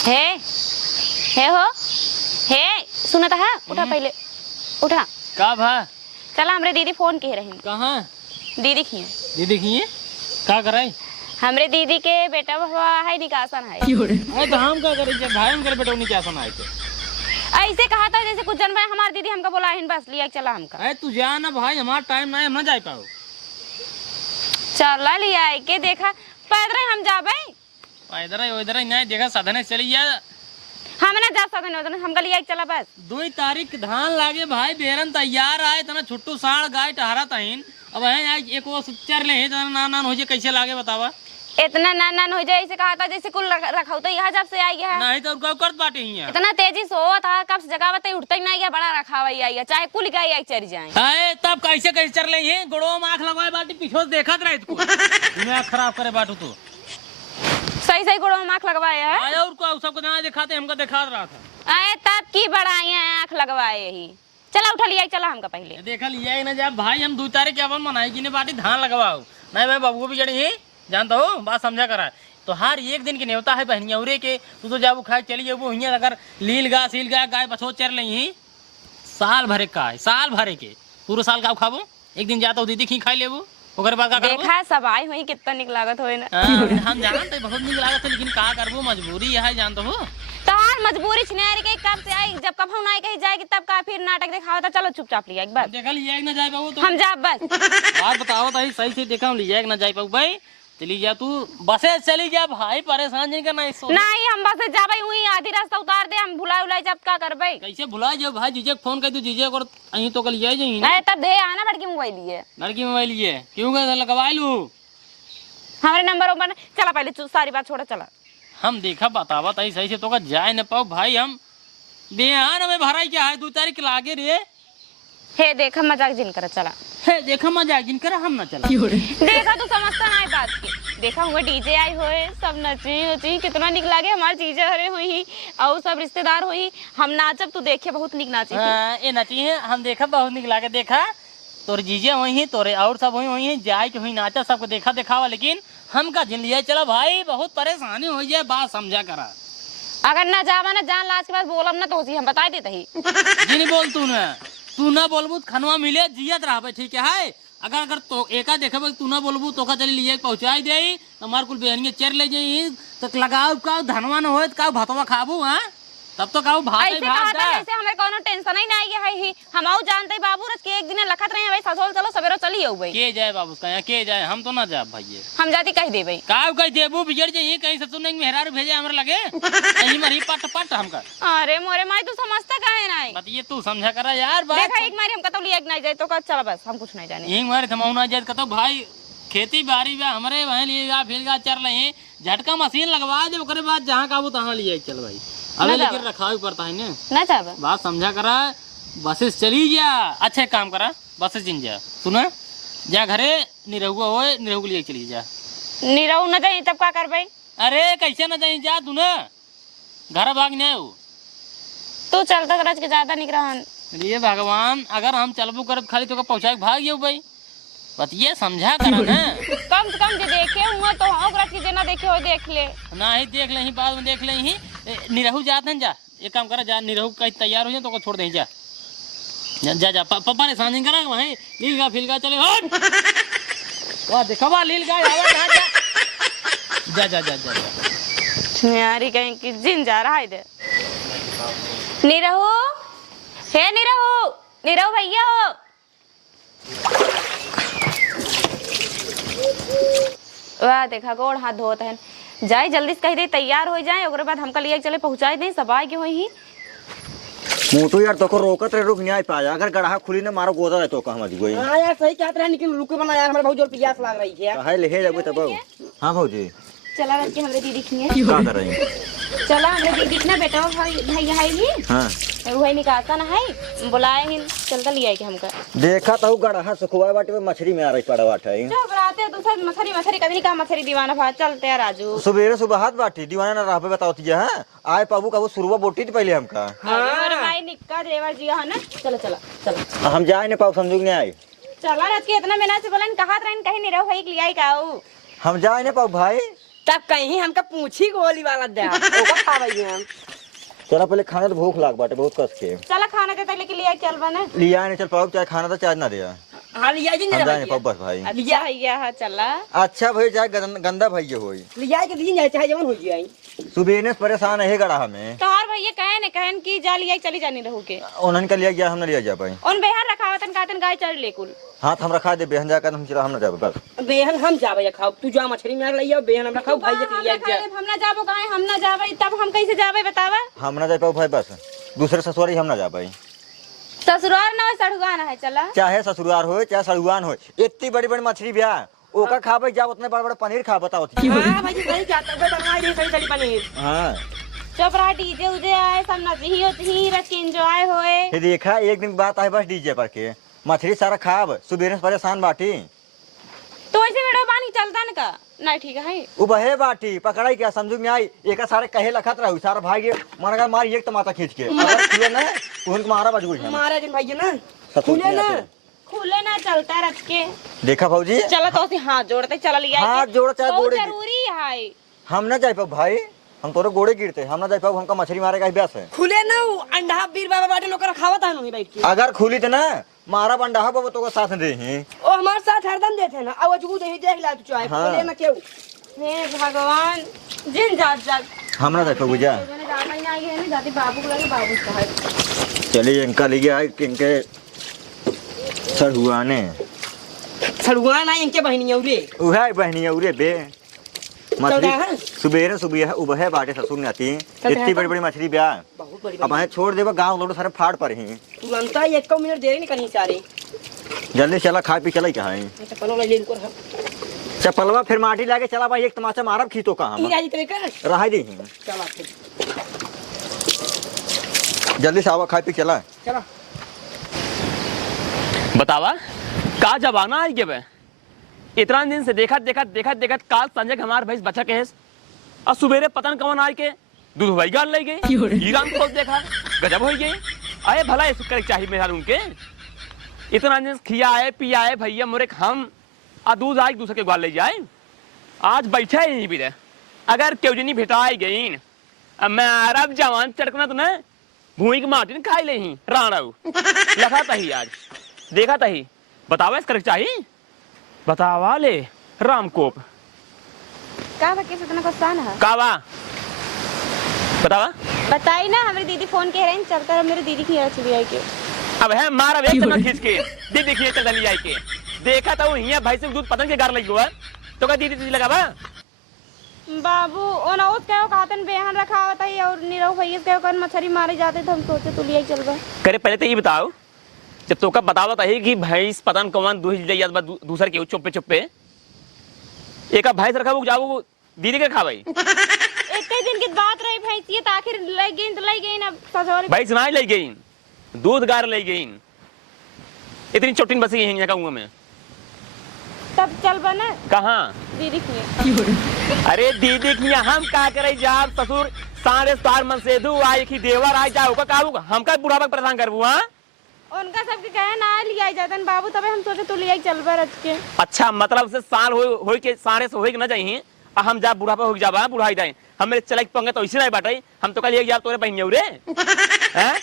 हे हे हो हे सुनता है उठा पहले उठा का भा चला हमरे दीदी फोन कह रही कहाँ दीदी खिए का कराई हमरे दीदी के बेटा हुआ है निकासन है अरे तो हम का करे भाई हम करे बेटा उन्हीं क्या सुनाए थे ऐसे कहा था जैसे कुछ जन हमारी दीदी हमका बोला है बस लिया चला हमका अरे तू जा ना भाई हमारा टाइम नहीं हम ना जा पाओ चला लिया के देखा पैदल हम जाबे इधर नहीं देखा साधन चली जा हम ना जा साधन उधर हमका लिया चला बस 2 तारीख धान लागे भाई बेरन तैयार आए तना छुट्टू साढ़ गाय टहरा तहीन अब है एक वो चर ले नान हो जाए कैसे लागे बतावा इतना नान हो जाए ऐसे कहा था जैसे कुल रखा तो यहाँ जब से आई है नहीं तो उनका करत बाटे ही इतना तेजी से हो था कब से जगह बताई उठता ही नहीं है बड़ा रखा हुआ आई चाहे कुल गाय आई चढ़ जाए अरे तब कैसे चर ले गोड़ो में आँख लगवाए बाटी पीछे देखत रहे तुम्हें खराब करे बाटू तो सही सही गोड़ों में आँख लगवाए है और को सबको ना दिखाते हमको दिखा रहा था अरे तब की बढ़ाई है आँख लगवाए यही चला उठा लिया चला हमका पहले देखा लिया ना जब भाई हम 2 तारीख के अपन मनाई कि बाटी धान लगवाओ नहीं मैं बाबू भी जड़ी ही जानता हो बात समझा करा तो हर एक दिन की न्योता है बहनिया उरे के तू तो जाबू खाए चली जाबू हियां अगर लील गा सील गा गाय बछो चर लही साल भरे का है साल भरे के पूरा साल का खाबो एक दिन जाता हूँ दीदी खी खाई लेबू ओकर बाद का करबो देखा सब आई हुई कितना निक लागत होए ना हम जानते बहुत निक लागत है लेकिन का करबो मजबूरी है जानते हो तहार मजबूरी छिनारी के कब से आई जब कब हम नहीं कहीं जाएगी तब का फिर नाटक दिखावा था चलो चुपचाप लिया एक बार देखा लिया ना जाए बाबू तो हम जा बस बात बताओ तो सही से देखा लिया ना जाए पाऊ भाई चली जा तू बसे चली जा भाई परेशान नहीं करना नहीं हम बसे जाबे हुई आधी रास्ता उतार दे हम भुला उलाई जब का करबे कैसे भुला जाओ भाई जीजे फोन कर दू जीजे और अहीं तो कल ले जाई अरे तब दे आना लड़की मोबाइल लिए लड़की मोबाइल लिए क्यों का लगवा लू हमारे नंबर ऊपर चला पहले सारी बात छोड़ा चला हम देखा बतावा तई सही से तो का जाए न पाओ भाई हम बेहान हमें भराई क्या है 2 तारीख लागे रे हे देखा मजाक जिन कर चला हे देखा मजाक जिन कर हम ना चला देखा तो समझता नहीं बात की देखा हुआ डीजे आई होए सब नची उची कितना निक लागे हमारे चीजें हरे हुई और सब रिश्तेदार हुई हम नाचब तू देखे बहुत निक नाची ए नची है हम देखा बहुत निक लागे देखा तोर जीजे हुई तोरे और सब हुई जाए के हुई नाचा सबको देखा दिखावा लेकिन हम का जिन लिया चला भाई बहुत परेशानी हो जाए बात समझा करा अगर ना जावा ना जान लाज के बाद बोलम ना तो हम बता देते ही जिन बोल तू ना बोलबू खनवा मिले जियत रह ठीक है अगर तो एका देखे तू ना बोलबू तो का चली लिए पहुँचाई दे हमार कुल बेहनिया चेर ले जाई तो लगाओ का धनवा न हो का भातवा खाबू हाँ तब तो कहू भात ऐसे कहा था जैसे हमें कोनो टेंशन ही नहीं है ही हम आउ जानते बाबू रस के एक दिन लखत रहे भाई ससुर चलो सवेरे चली हो भाई के जाए बाबू कहां के जाए हम तो ना जाए भाई हम जाती कह दे भाई काऊ कह देबू बिगड़ जाई कहीं ससुर ने मेहरारू भेजे हमरे लगे यही मरी पट पट हमका अरे मोरे माई तू समझता काहे नहीं बताइए तू समझा करा यार बात देखा एक मारी हम कतो लिया नहीं जाए तो का चला बस हम कुछ नहीं जाने एक मारी थमाऊ ना जाए कतो भाई खेती बाड़ी बा हमरे वहां लिएगा फिरगा चर रहे झटका मशीन लगवा दे ओकरे बाद जहां काबू तहां लिए चल भाई अबे लेकिन रखा भी पड़ता है ना चाहब बात समझा करा बसेस चली जा अच्छे काम करा बसेस जिन जा सुना जा घरे निरहुआ होए निरहु लिए चली जा निरहु न जाई तब का करबे अरे कैसे न जाई जा तू ना घर भाग नहीं हो तू चलता रज के ज्यादा निकरहन लिए भगवान अगर हम चलबू करब खाली तो पहुंचा के भाग जाऊ भाई बतिए समझा करा ना कम से कम जे देखे हुआ तो हाँ ओकरा के जेना देखे हो देख ले ना ही देख ले बाद में देख ले निरहु जात हैं जा एक काम करा जा निरहु कहीं तैयार हो जाए तो छोड़ दे जा जा जा पापा ने सांझ करा वहीं लील गा फिल गा चले वाह देखवा लील गा आवा जा जा जा जा जा यारी कहीं कि जिन जा रहा है इधर निरहु हे निरहु निरहु भैया हो वाह देखा गोड़ हाथ धोत है जाए जल्दी से कह दे तैयार हो जाए ओकरे बाद हमका लिए चले पहुंचाई दे सब आए क्यों ही मोटू यार तो को रोकत रे रुक नहीं आ पाया अगर गड़हा खुली ने मारो गोदा है तो का हमारी कोई हां यार सही कहत रहे लेकिन रुके बना यार हमारे बहुत जोर प्यास लग रही है है ले जब तब हां भौजी चला रख के हमरे दीदी खिए का कर रही चला हमरे दीदी ना बेटा भाई भैया है ही हां वही निकालता ना है बुलाए ही चलता लिया के हमका देखा तो गड़हा सुखवा बाटे में मछली में आ रही पड़ा बाटे जो बराते तो सब मछली मछली कभी का मछली दीवाना भा चलते हैं राजू सुबह सुबह हाथ बाटी दीवाना ना रहबे बताओती है हां आए पाबू का शुरुआ बोटी थी पहले हमका अरे भाई निक्का देवर जी है ना चलो चलो चलो हम जाए ने पाऊ समझू नहीं आई चला रात के इतना मेहनत से बोलन कहात रहन कहीं नहीं रहो भाई लिया ही काऊ हम जाए ने पाऊ भाई तब कहीं हमका पूछी गोली वाला दे ओका खावई हम। चला पहले खाना तो भूख लाग बाटे बहुत कस के। चला खाना देता लेके लिया चल बने लिया नहीं चल पाओ चाहे खाना तो चार्ज ना दिया। हां लिया जी हम जाए पाओ बस भाई। अच्छा भैया हाँ चला। अच्छा भाई चाहे गंदा भैया होई लिया के दिन जाए चाहे जवन हो जाए। सुबह ने परेशान है गड़ा हमें तो और भैया कहन की जा लिया चली जानी रहू के उन्हन का लिया गया हम ना लिया जा पाई। उन बेहर रखावतन कातन गाय चढ़ ले कुल हाथ हम रखा दे बेहन जाकर हम चिरा हम ना जाबे बस। बेहन हम जावे खाओ तू जा मछली मार लइया बेहन हम खाओ भाई के लिया जा। हम ना जाबो गाय हम ना जाबे तब हम कैसे जाबे बतावा। हम ना जा पाओ भाई बस दूसरे ससुरारी हम ना जा पाई। ससुराल ना सड़ुआना है चला चाहे ससुराल हो चाहे सड़ुआन हो इतनी बड़ी बड़ी मछली ब्याह ओका खाबे जा उतने बड़ा बड़ा पनीर खा बताओ। हां भाई सही जाता है बनाई दे सही पनीर। हाँ चोपड़ा डीजे उजे आए सब नची होती रच के एंजॉय होए। फिर देखा एक दिन बात है बस डीजे पर के मछली सारा खाब सुबह से परेशान बाटी तो ऐसे वीडियो बानी चलता न का नहीं ठीक है उबहे बाटी पकड़ाई क्या समझ में आई एक सारे कहे लखत रहू सारा भाई के मारा मार एक टमाटर खींच के अगर खुले ना तुहन मारा बजगुल है मारा दिन भाई ना खुले ना खुले ना चलता रच के। देखा भौजी चला तो हाथ जोड़ते चला लिया हाथ जोड़ चाहे बहुत गोड़े जरूरी है। हम ना जाए पाओ भाई हम तोरे गोड़े गिरते हम ना जाए पाओ हमका मछली मारे का अभ्यास है। खुले ना अंडा बीर बाबा बाटे लोकर खावत है नहीं बैठ के। अगर खुली तो ना मारा बंडा बाबा तो साथ दे ही ओ हमारे साथ हरदम देते ना अब अजू दे देख ला तू चाहे हाँ। खुले ना क्यों। हे भगवान जिन जात जात हम ना जाए पाओ बुझा मैंने जाना ही आई है ना जाती बाबू को लगे बाबू का चलिए इनका ले गया इनके सर हुआ ने सड़ुआ ना इनके बहनिया रे उहे बहनी उरे बे मछली चौदह? सुबह उबहे बाटे ससुर ने आती इतनी बड़ी बड़ी मछली ब्याह बहुत बड़ी अब हमें छोड़ देबा गांव लोग सारे फाड़ पर ही तुरंत 1 मिनट देरी नहीं करनी सारे। जल्दी चला खा पी चला कहा चप्पलों ले लेन कर चप्पलवा फिर माटी लाके चला भाई एक तमाचा मारब खींचो कहाँ ई राजी तेरे कर रहा दी चला फिर जल्दी से आवा खा पी चला चला बतावा का जमाना है के इतना दिन से देखत काल संजय हमार भैंस बचा के है और सुबेरे पतन कवन आए के दूध वही गाल ले गई हीराम को देखा गजब हो गई। अरे भला ये शुक्र चाहिए मेरा उनके इतना दिन खिया आए पिया आए भैया मोरे हम आ दूध आए दूसरे के ग्वाल ले जाए आज बैठे ही भी रहे अगर क्यों नहीं भेटाई गई मैं अरब जवान चटकना तो न भूमि की माटी ने खाई ले ही राणाऊ लखा तही आज देखा तही बतावा इस कर चाहिए बतावा ले रामकोप का बा किस इतना गुस्सा है कावा बतावा बताई ना हमारी दीदी फोन कह रहे हैं चलकर अब मेरी दीदी की चली आई के अब है मारा वेक तना खींच के दीदी खींच चल दली आई के देखा था वो हिया भाई से दूध पतन के गार लगी हुआ तो का दीदी दीदी लगावा बाबू ओना उस कहो कातन बेहन रखा होता है और नीरव भैया कहो कन मछली मारे जाते थे हम सोचे तू लिया चलबा करे पहले तो ये बताओ जब तो का बतावा था कि भैंस पतन कौन दूध ले जात दूसर के चुप्पे चुप्पे एक भैंस रखा वो जाओ दीदी के खा भाई इतने दिन की बात रही भैंस ये तो आखिर ले गई तो ले गई ना ससुर भैंस ना ले गई दूध गार ले गई इतनी चोटिन बसी है कहूंगा मैं तब चलबा ना कहाँ दीदी की अरे दीदी की हम का करे जाब ससुर 4.5 मन से दू आई की देवर आ जाओ का काबू हमका बुढ़ापा परेशान करबू हां उनका सबके कहे ना लिया जातन बाबू तबे हम सोचे तू लिया चलबा रच के अच्छा मतलब से साल हो के साढ़े से होई के ना जाई हम जा बुढ़ापा हो जाबा बुढ़ाई जाए हम मेरे चले पंगे तो इसी नहीं बाटे हम तो कल एक जाब तोरे बहनिया रे हैं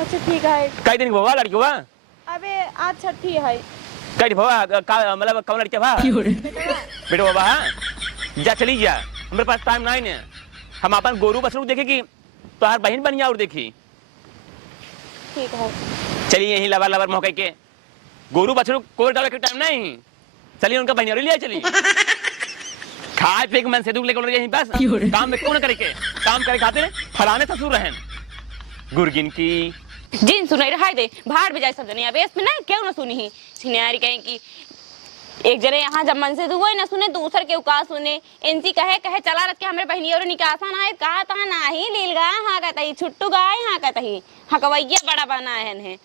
अच्छा ठीक है कई दिन भवा लड़की हुआ अबे आज छठी है कई भवा का मतलब कौन लड़की भा बेटो बाबा जा चली जा हमारे पास टाइम नहीं है हम अपन गोरू बछरू देखे कि तोहार बहन बनिया और देखी ठीक है चलिए यही लवर लवर मौके के गोरू बछरू कोल डाले के टाइम नहीं चलिए उनका बहनिया लिया चलिए खाए पी के मन से दुख लेकर यहीं बस काम में कौन करे के काम करे खाते फलाने ससुर रहन गुरगिन की जिन सुनाई रहा दे भाड़ बजाए सब जने अब इसमें ना क्यों ना सुनी ही सिनेरी कहें कि एक जने यहाँ जब मन से दुआ ना सुने दूसर के उका सुने इनसी कहे चला रख के हमारे बहनी और निकासा ना है कहा ता ना ही लील गा हाँ कहता ही छुट्टू गाय हाँ कहता ही हाँ कवैया बड़ा बना है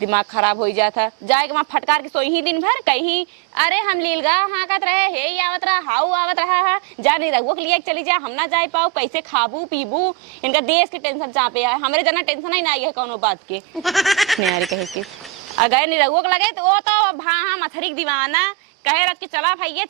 दिमाग खराब हो जाता जाएगा वहाँ फटकार के सोई ही दिन भर कहीं अरे हम लील गा हाँ कहत रहे हे आवत रहा हाउ आवत रहा है जा नहीं रघुआ के लिए चली जा हम ना जाए पाओ कैसे खाबू पीबू इनका देश के टेंशन चापे है हमारे जना टेंशन ही ना आई है कौनो बात के कहे कि अगर नहीं रघुआ के लगे तो वो तो भाहा मछरी दीवाना कहे रख के चला भाइये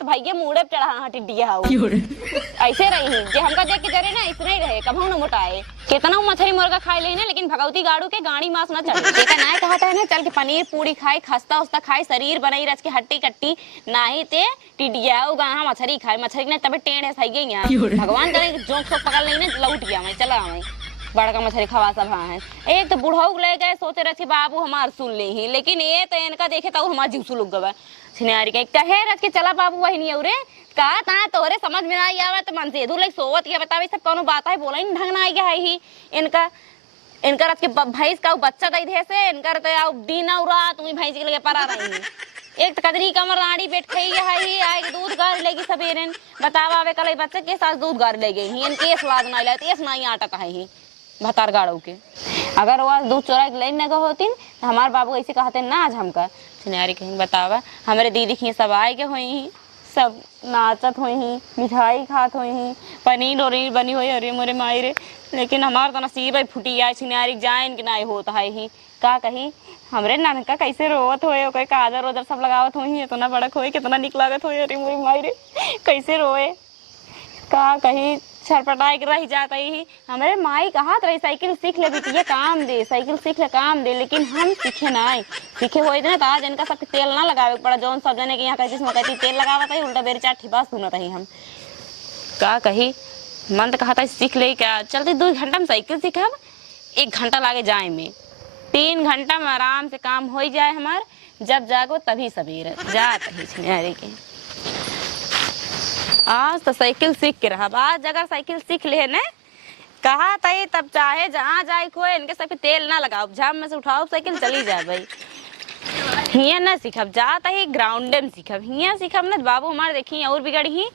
तो भाइये मुड़े पे चढ़ा हाँ टिड्डिया हाउ ऐसे रही जे हमका देख के जरे ना इतने ही रहे कभू न मोटाए कितना मछली मुर्गा खाए लेने लेकिन भगवती गाड़ू के गाड़ी मांस ना चढ़े देखा ना कहता है ना चल के पनीर पूरी खाए खस्ता उस्ता खाए शरीर बनाई रच के हट्टी कट्टी नाही ते टिड्डिया गाहा मछली खाए मछली ने तबे टेढ़े सही गई यहाँ भगवान करे जोक सोक पकड़ लेने लौट गया मैं चला मैं बड़का मछली खवा सब हाँ है एक तो बुढ़ऊ ले गए सोचे रखे बाबू हमार सुन ले ही लेकिन ये तो इनका देखे तो हमार जीव सुलग गवा छिनारी का कहे रख के चला बाबू वही नहीं औरे कहा ता तोरे समझ में ना आवे तो मन से दू लाइक सोवत के बतावे सब कोनो बात है बोला ही ढंग ना आई है ही इनका रख के भैंस का बच्चा दई दे से इनका तो दिन और रात तुम भैंस के लगे परा रही एक तो कदरी कमर रानी बैठ खई है आए दूध गार लेगी सवेरे बतावा आवे कल बच्चे के साथ दूध गार ले गई इन केस लाज ना ले तेस ना आटा कहे ही भतार गाड़ो के अगर वो दूध चोरा के लेने गए होतीन तो हमारे बाबू ऐसे कहते ना आज हमका छिनारी कहीं बतावा हमारे दीदी की सब आए के हुई ही सब नाचत हुई ही मिठाई खात हुई ही पनीर और बनी हुई अरे मोरे मायरे लेकिन हमार तो नसीब है फुटी आए छिनारी जाए कि ना होता है ही का कही हमरे नानका कैसे रोवत होए ओकर काजर ओजर सब लगावत हुई इतना बड़क होए कितना निक लागत होए अरे मोरे मायरे कैसे रोए का कही छरपटाई के रह जाता ही हमारे माई कहा रही साइकिल सीख ले बिटिया काम दे साइकिल सीख ले काम दे लेकिन हम सीखे ना सीखे हुए थे तो आज इनका सब तेल ना लगावे पड़ा जौन सब जने के यहाँ जिसमें कहती तेल लगावत है उल्टा बेर चार ठिबा सुनत ही हम का कही मन तो कहा था सीख ले क्या चलते 2 घंटा में साइकिल सीखब 1 घंटा लागे जाए में 3 घंटा में आराम से काम हो जाए हमार जब जागो तभी सवेरे जात ही के आज तो साइकिल सीख के रहा आज अगर साइकिल सीख ले ने कहा तई तब चाहे जहाँ जाए कोई इनके सब तेल ना लगाओ झाम में से उठाओ साइकिल चली जाए भाई हिया ना सीखब जाता ही ग्राउंड में सीखब हिया सीखब ना बाबू हमारे देखी और बिगड़ी ही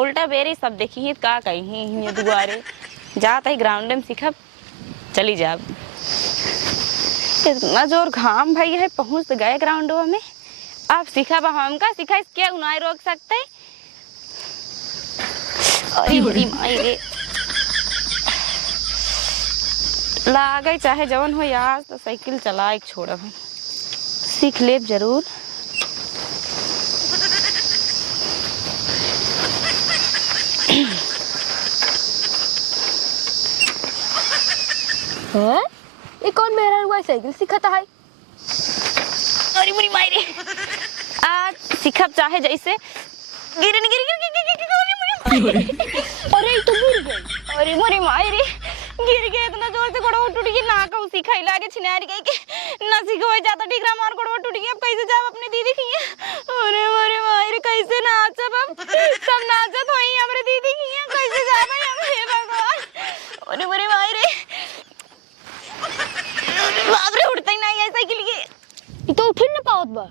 उल्टा बेरी सब देखी ही का कही हिया दुआरे जाता ही ग्राउंड में सीखब चली जाब इतना जोर घाम भाई है पहुँच तो गए ग्राउंड में अब सीखब हमका सीखा इसके उनाई रोक सकते अरे मेरी माई रे लागे चाहे जवन हो यार तो साइकिल चला एक छोड़ब हम सीख ले जरूर है ये कौन मेरा हुआ साइकिल सिखाता है अरे मेरी माई रे आज सीखब चाहे जैसे गिर अरे तो गिर गई अरे मोरी माई रे गिर गए इतना जोर से गोड़वा टूट गई ना कहूं सिखाई लागे छिनारी गई के ना सीखो हो जाता डिगरा मार गोड़वा टूट गई अब कैसे जाब अपनी दीदी की अरे मोरी माई रे कैसे नाचब अब सब नाचत होई हमरे दीदी की कैसे जाब हम हे भगवान अरे मोरी माई रे बाप रे उठता ही नहीं है साइकिल के ये तो उठ न पावत बा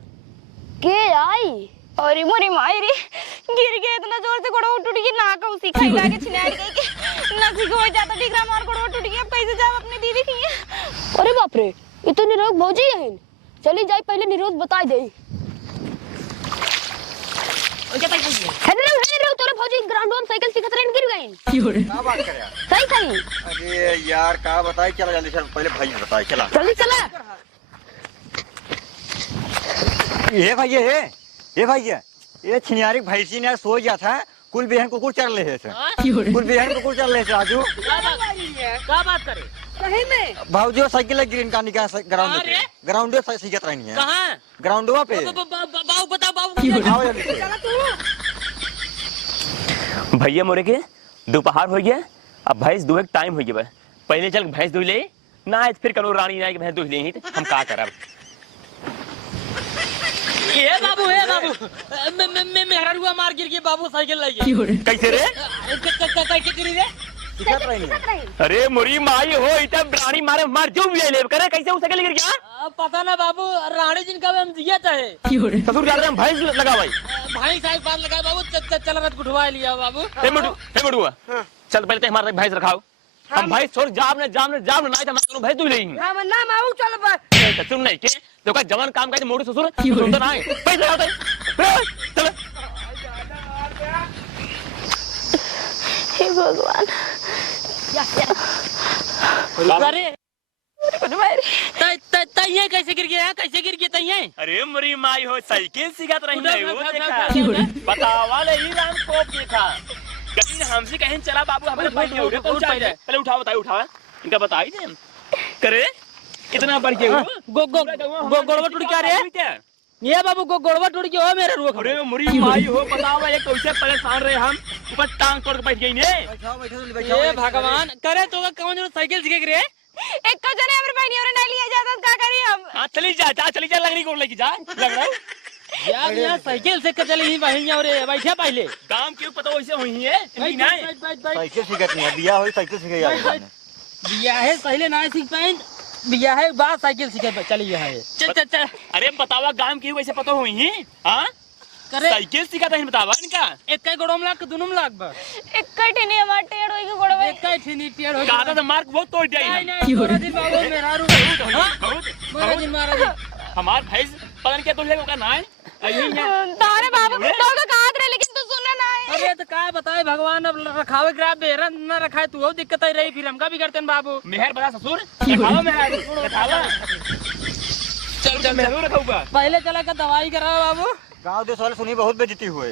के आई अरे मोरी माई रे गिर गए इतना जोर से गोड़वा टूट गई ना कहूं सिखाई लागे छिनारी गई के ना सीखो हो जाता डिगरा मार गोड़वा टूट गई अब कैसे जाब अपनी दीदी की अरे बाप रे ये तो निरोग भौजी है चली जाए पहले निरोग बता दे हेलो तोरे भौजी ग्राउंड में साइकिल सिखत रहे गिर गई क्या बात कर यार सही सही अरे यार का बताई चला जल्दी चल पहले भाई बताई चला जल्दी चला ये भैया ये छिनियारी भैंसी ने सो गया था कुल बिहन कुकुर चल रहे थे कुल बिहन कुकुर चल रहे थे राजू क्या बात करे सही में भाऊजी साइकिल ग्रीन का निकाल ग्राउंड पे सीखत रही है कहाँ ग्राउंडवा पे बाबू बताओ बाबू आओ जल्दी से। भैया मोरे के दोपहर हो गया अब भैंस दुहे टाइम हो गया पहले चल भैंस दुह ले ना फिर करो रानी ना भैंस दुह ले हम का करब ए बाबू मैं मेहरा रुआ मार गिर के बाबू साइकिल लगी कैसे रे कैसे गिरी रे सिखत रही है अरे मुरी माई हो इतना रानी मारे मार जो भी ले करे कैसे उसे गिर गया पता ना बाबू रानी जिनका हम जिया चाहे ससुर जा रहे हम भैंस लगा भाई साहब बात लगा बाबू चल रहा गुठवा लिया बाबू हे मुडुआ चल पहले हमारे भैंस रखाओ हम भैंस छोड़ जाम ने नहीं हम भैंस दुह लेंगे हम ना माऊ चल बस सुन नहीं के तो का जवान काम करे मोड़ू ससुर सुनता ना है पैसे लगाते चल हे भगवान अरे तैये कैसे गिर गया, कैसे गिर गया तैये? अरे मरी माई हो, साइकिल सिखात रही उधर है वो उधर देखा। उधर। बतावा ले ही राम को देखा। कहीं हमसे कहीं चला बाबू हमारे उठ, पहले उठ, उठे उठ, पहुंचा उठ, दे। पहले उठाओ बताइए उठाओ। इनका बताइए दे। करे इतना बढ़ के हाँ, गोड़वा टूट क्या रे? ये बाबू गोड़वा टूट गया हो मेरा रुक। अरे मुरी माई हो बतावा ये कैसे परेशान रहे हम ऊपर टांग तोड़ के बैठ गई ने। ये भगवान करे तो कौन जो साइकिल सीखे रे? एक को जने हमरे बहनी और नहीं लिया जाता का करी हम। हां चली जा लगनी कोड़ लेके जा लग रहा है। यार यहाँ साइकिल से चली ही बहनिया और बैठे पहले। काम क्यों पता वैसे हुई है नहीं नहीं साइकिल सीखत नहीं है, बिया हो साइकिल सीखे यार। बिया है पहले ना सीख पाए, बिया है बाद साइकिल सीखे चली है। चल अरे बतावा गांव की वैसे पता हुई है। हां करे साइकिल सिखाता है बतावा इनका। एक कई गोड़ों में लाग दोनों में लाग बा। एक कटे नहीं हमार टेढ़ होई के गोड़वा। एक कई ठिनी टेढ़ हो कहा था मार्क बहुत तोड़ दिया नहीं नहीं पूरा दिन बाबू मेरा रू। हां पूरा दिन मारा जी। हमार भैंस पता नहीं क्या तुझे का ना है तारे बाबू तो काट रहे लेकिन तू सुनना ना है। अरे तो क्या बताए भगवान, अब रखावे ग्राफ बेरा न रखाए तू दिक्कत आई रही, फिर हमका भी करते हैं बाबू। मेहर बड़ा ससुर रखावा मेहर रखावा। चल मेहर रखाऊंगा। पहले चला का दवाई करा बाबू। गाँव देश वाले सुनी बहुत बेइज्जती हुए।